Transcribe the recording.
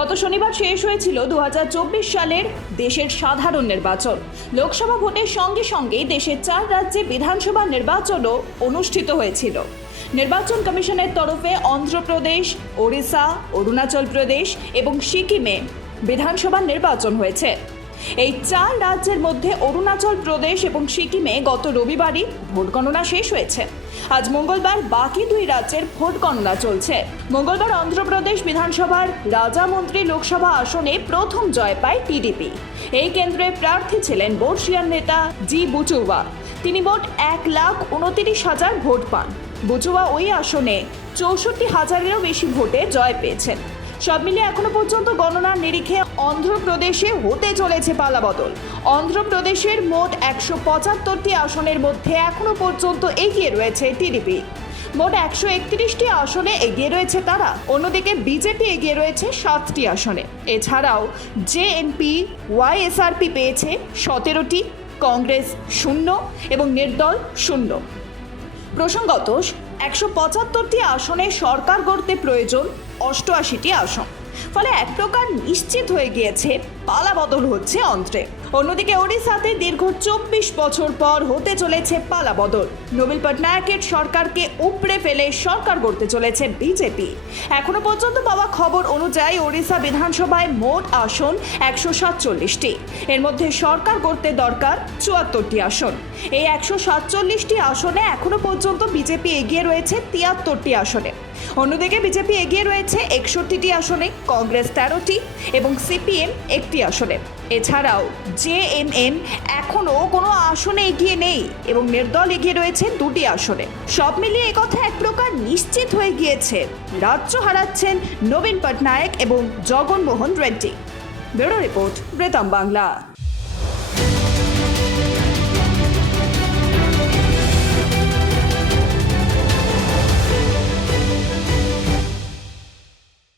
গত শনিবার শেষ হয়েছিল 2024 সালের দেশের সাধারণ নির্বাচন। লোকসভা ভোটের সঙ্গে সঙ্গেই দেশের 4 রাজ্যে বিধানসভা নির্বাচনও অনুষ্ঠিত হয়েছিল। নির্বাচন কমিশনের তরফে অন্ধ্রপ্রদেশ, ওড়িশা, অরুণাচল প্রদেশ এবং সিকিমে বিধানসভা নির্বাচন হয়েছে। এই 4 রাজ্যের মধ্যে অরুণাচল প্রদেশ এবং সিকিমে গত রবিবারই ভোট গণনা শেষ হয়েছে। আজ মঙ্গলবার বাকি 2 রাজ্যের ভোট গণনা চলছে। মঙ্গলবার অন্ধ্রপ্রদেশ বিধানসভার রাজামন্ত্রী লোকসভা আসনে প্রথম জয় পায় টিডিপি। এই কেন্দ্রে প্রার্থী ছিলেন বর্ষিয়ান নেতা জি বুচুয়া। তিনি মোট 1,29,000 ভোট পান। বুচুয়া ওই আসনে 64,000-এরও বেশি ভোটে জয় পেয়েছেন। সব মিলিয়ে এখনো পর্যন্ত গণনার নিরিখে অন্ধ্রপ্রদেশে হতে চলেছে পালাবদল। অন্ধ্রপ্রদেশের মোট 175টি আসনের মধ্যে এখনো পর্যন্ত এগিয়ে রয়েছে টিডিপি। মোট 131টি আসনে এগিয়ে রয়েছে তারা। অন্যদিকে বিজেপি এগিয়ে রয়েছে 7টি আসনে। এছাড়াও জেএনপি ওয়াইএসআরপি পেয়েছে 17টি, কংগ্রেস 0 এবং নির্দল 0। প্রসঙ্গত 175টি আসনে সরকার গড়তে প্রয়োজন 88টি আসন। ফলে এক প্রকার নিশ্চিত হয়ে গিয়েছে পালাবদল হচ্ছে অন্ধ্রে। অন্যদিকে ওড়িশাতে দীর্ঘ 24 বছর পর হতে চলেছে পালাবদল। নবীন পটনায়কের সরকারকে উপড়ে ফেলে সরকার গড়তে চলেছে বিজেপি। এখনো পর্যন্ত পাওয়া খবর অনুযায়ী ওড়িশা বিধানসভায় মোট আসন 147টি। এর মধ্যে সরকার গড়তে দরকার 74টি আসন। এই 147টি আসনে এখনো পর্যন্ত বিজেপি এগিয়ে রয়েছে 73টি আসনে। অন্যদিকে বিজেপি এগিয়ে রয়েছে 61টি আসনে, কংগ্রেস 13টি এবং সিপিএম 1টি আসনে। এছাড়াও জেএমএম এখনও কোনো আসনে এগিয়ে নেই এবং নির্দল এগিয়ে রয়েছে 2টি আসনে। সব মিলিয়ে একথা এক প্রকার নিশ্চিত হয়ে গিয়েছে রাজ্য হারাচ্ছেন নবীন পটনায়ক এবং জগনমোহন রেড্ডি। ব্যুরো রিপোর্ট, বেতাম বাংলা।